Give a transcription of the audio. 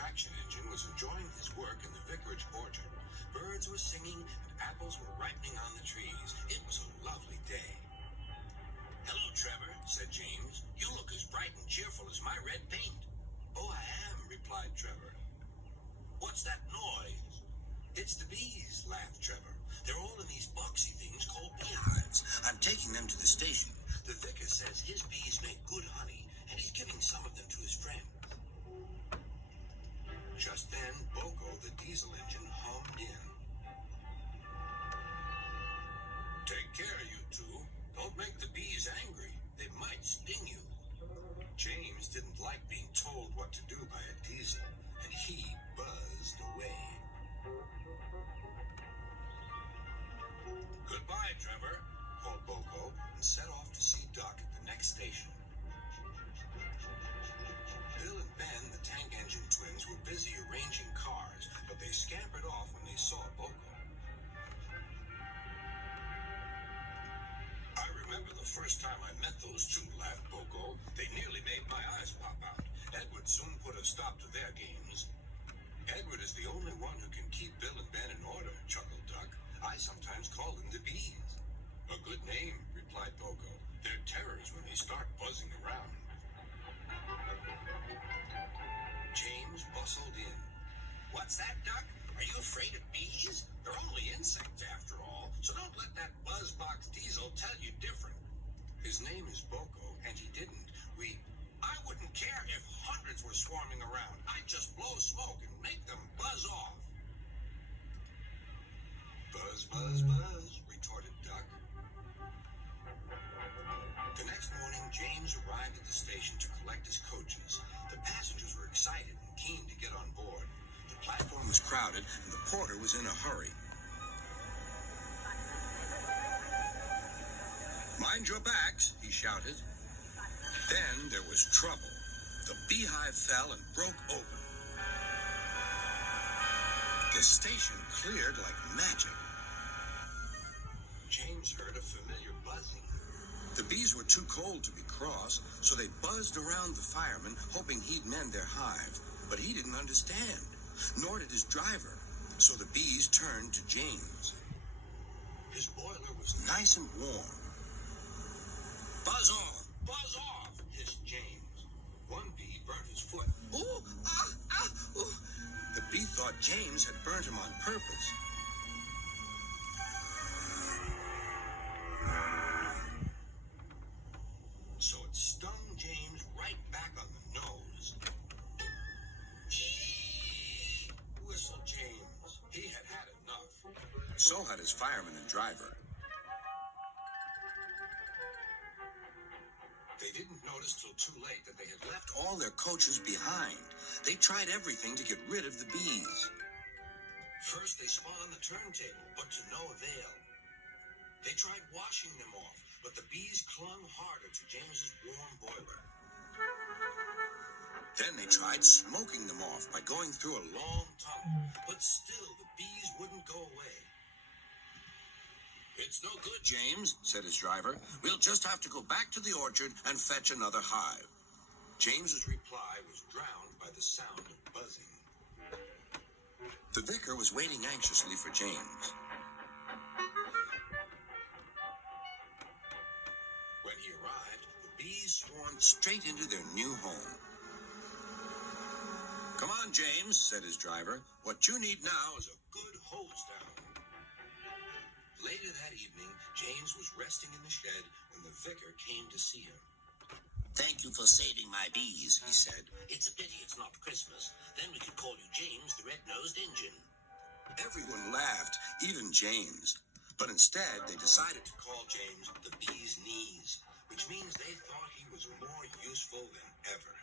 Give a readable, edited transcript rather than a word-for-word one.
traction engine was enjoying his work in the vicarage orchard. Birds were singing and apples were ripening on the trees. It was a lovely day. "Hello, Trevor," said James. "You look as bright and cheerful as my red paint." "Oh, I am," replied Trevor. "What's that noise?" "It's the bees," laughed Trevor. "They're all in these boxy things called beehives. I'm taking them to the station. The vicar says his bees make good honey, and he's giving some of them to his friends." Just then, Boco, the diesel engine, hummed in. "Take care, you two. Don't make the bees angry. They might sting you." James didn't like being told what to do by a diesel, and he buzzed away. "Goodbye, Trevor," called Boco, and set off to see Duck at the next station. Bill and Ben, the tank engine twins, were busy arranging cars, but they scampered off when they saw Boco. "I remember the first time I met those two," laughed Boco. "They nearly made my eyes pop out. Edward soon put a stop to their games." "Edward is the only one who can keep Bill and Ben in order," chuckled Duck. "I sometimes call them the bees." "A good name," replied Boco. "They're terrors when they start buzzing around." James bustled in. "What's that, Duck? Are you afraid of bees? They're only insects after all, so don't let that buzzbox diesel tell you different." "His name is Boco, and he didn't. I wouldn't care if hundreds were swarming around. I'd just blow smoke and make them buzz off." "Buzz, buzz, buzz," retorted Duck. The next morning, James arrived at the station to collect his coaches. The passengers were excited and keen to get on board. The platform was crowded, and the porter was in a hurry. "Mind your backs," he shouted. Then there was trouble. The beehive fell and broke open. The station cleared like magic. James heard a familiar buzzing. The bees were too cold to be cross, so they buzzed around the fireman, hoping he'd mend their hive. But he didn't understand, nor did his driver, so the bees turned to James. His boiler was nice and warm. "Buzz off! Buzz off!" hissed James. One bee burnt his foot. "Ooh! Ah! Ah! Ooh!" The bee thought James had burnt him on purpose. So it stung James right back on the nose. "Eee!" whistled James. He had had enough. So had his fireman and driver. They didn't notice till too late that they had left all their coaches behind. They tried everything to get rid of the bees. First, they spun on the turntable, but to no avail. They tried washing them off, but the bees clung harder to James's warm boiler. Then they tried smoking them off by going through a long tunnel, but still the bees wouldn't go away. "It's no good, James," said his driver. "We'll just have to go back to the orchard and fetch another hive." James's reply was drowned by the sound of buzzing. The vicar was waiting anxiously for James. When he arrived, the bees swarmed straight into their new home. "Come on, James," said his driver. "What you need now is a good hose down." Later that evening, James was resting in the shed when the vicar came to see him. "Thank you for saving my bees," he said. "It's a pity it's not Christmas. Then we could call you James the Red-Nosed Engine." Everyone laughed, even James. But instead, they decided to call James the Bee's Knees, which means they thought he was more useful than ever.